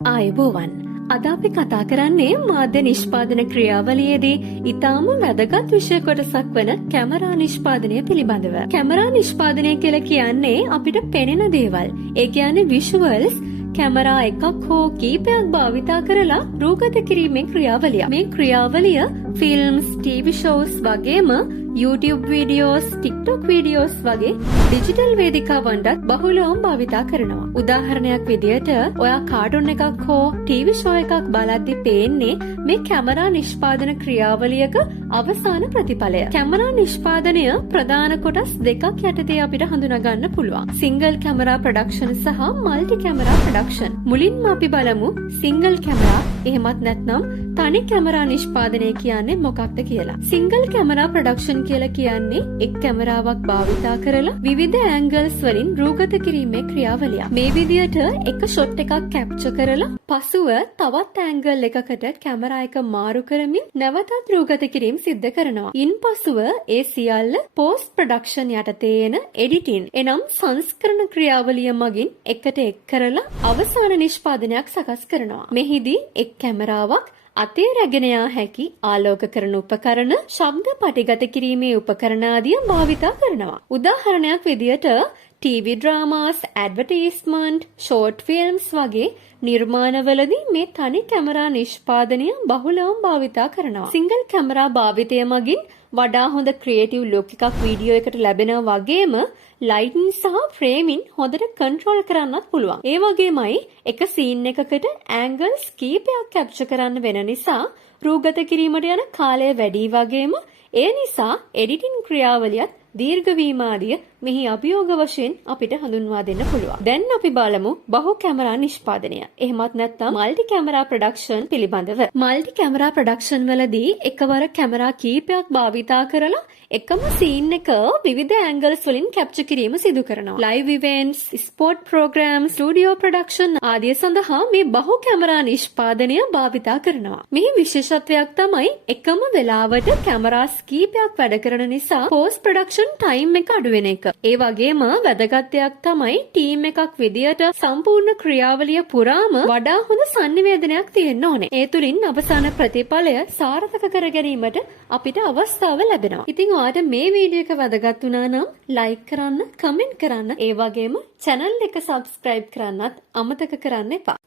ආයුබෝවන්. අද අපි කතා කරන්නේ මාධ්‍ය නිෂ්පාදන ක්‍රියාවලියේදී ඉතාම වැදගත් විෂය කොටසක් වන කැමරා නිෂ්පාදනය පිළිබඳව. කැමරා නිෂ්පාදනය කියලා කියන්නේ අපිට පෙනෙන දේවල්. ඒ කියන්නේ විෂුවල්ස් කැමරා එකක් හෝ කීපයක් භාවිතා කරලා රූගත කිරීමේ ක්‍රියාවලිය. මේ ක්‍රියාවලිය ෆිල්ම්ස්, ටීවී ෂෝස් වගේම YouTube වීඩියෝස්, TikTok වීඩියෝස් වගේ ඩිජිටල් වේදිකාවන්ටත් බහුලවම භාවිතා කරනවා. උදාහරණයක් විදියට ඔයා කාටුන් එකක් හෝ ටීවී ෂෝ එකක් බලද්දි පේන්නේ මේ කැමරා නිෂ්පාදන ක්‍රියාවලියක අවසාන ප්‍රතිඵලය. කැමරා නිෂ්පාදනය ප්‍රධාන කොටස් දෙකක් යටතේ අපිට හඳුනා ගන්න පුළුවන්. සිංගල් කැමරා ප්‍රොඩක්ෂන් සහ මල්ටි කැමරා ප්‍රොඩක්ෂන්. මුලින්ම අපි බලමු සිංගල් කැමරා එහෙමත් නැත්නම් තනි කැමරා නිෂ්පාදනය කියන්නේ මොකක්ද කියලා. සිංගල් කැමරා ප්‍රොඩක්ෂන් කියලා කියන්නේ එක් කැමරාවක් භාවිතා කරලා විවිධ ඇන්ගල්ස් වලින් රූගත කිරීමේ ක්‍රියාවලිය. මේ විදියට එක ෂොට් එකක් කැප්චර් කරලා පසුව තවත් ඇන්ගල් එකකට කැමරා එක මාරු කරමින් නැවතත් රූගත කිරීම සිද්ධ කරනවා. ඉන්පසුව ඒ සියල්ල පෝස්ට් ප්‍රොඩක්ෂන් යටතේ එන එඩිටින් එනම් සංස්කරණ ක්‍රියාවලිය මගින් එකට එක් කරලා අවසාන නිෂ්පාදනයක් සකස් කරනවා. මෙහිදී එක් කැමරාවක් අතේ රැගෙන යා හැකි ආලෝකකරණ උපකරණ, ශබ්ද පටිගත කිරීමේ උපකරණ ආදිය භාවිතා කරනවා. උදාහරණයක් විදියට TV dramas, advertisement, short films වගේ නිර්මාණවලදී මේ තනි කැමරා නිෂ්පාදනය බහුලවම භාවිතා කරනවා. සිංගල් කැමරා භාවිතය මගින් වඩා හොඳ ක්‍රියේටිව් ලුක් එකක් වීඩියෝ එකට ලැබෙනවා වගේම ලයිටින් සහ ෆ්‍රේමින් හොඳට කන්ට්‍රෝල් කරන්නත් පුළුවන්. ඒ වගේමයි එක සීන් එකකට ඇන්ගල්ස් කීපයක් කැප්චර් කරන්න වෙන නිසා රූගත කිරීමට යන කාලය වැඩි වගේම ඒ නිසා එඩිටින් ක්‍රියාවලියත් දීර්ඝ වීම ආදිය මෙහි අභියෝග වශයෙන් අපිට හඳුන්වා දෙන්න පුළුවන්. දැන් අපි බලමු බහු කැමරා නිෂ්පාදනය. එහෙමත් නැත්නම් මල්ටි කැමරා ප්‍රොඩක්ෂන් පිළිබඳව. මල්ටි කැමරා ප්‍රොඩක්ෂන් වලදී එකවර කැමරා කීපයක් භාවිතා කරලා එකම සීන් එක විවිධ ඇන්ගල්ස් වලින් කැප්චර් කිරීම සිදු කරනවා. Live events, sport programmes, studio production ආදිය සඳහා මේ බහු කැමරා නිෂ්පාදනය භාවිතා කරනවා. මේ විශේෂත්වයක් තමයි එකම වෙලාවට කැමරාස් කීපයක් වැඩ කරන නිසා පෝස්ට් ප්‍රොඩක්ෂන් ටයිම් එක අඩු වෙන එක. ඒ වගේම වැදගත් දෙයක් තමයි ටීම් එකක් විදියට සම්පූර්ණ ක්‍රියාවලිය පුරාම වඩා හොඳ සංනිවේදනයක් තියෙන්න ඕනේ. ඒ තුලින් අවසාන ප්‍රතිඵලය සාර්ථක කර ගැනීමට අපිට අවස්ථාව ලැබෙනවා. ඉතින් ඔයාට මේ වීඩියෝ එක වැදගත් වුණා නම් ලයික් කරන්න, කමෙන්ට් කරන්න, ඒ වගේම channel එක subscribe කරන්නත් අමතක කරන්න එපා.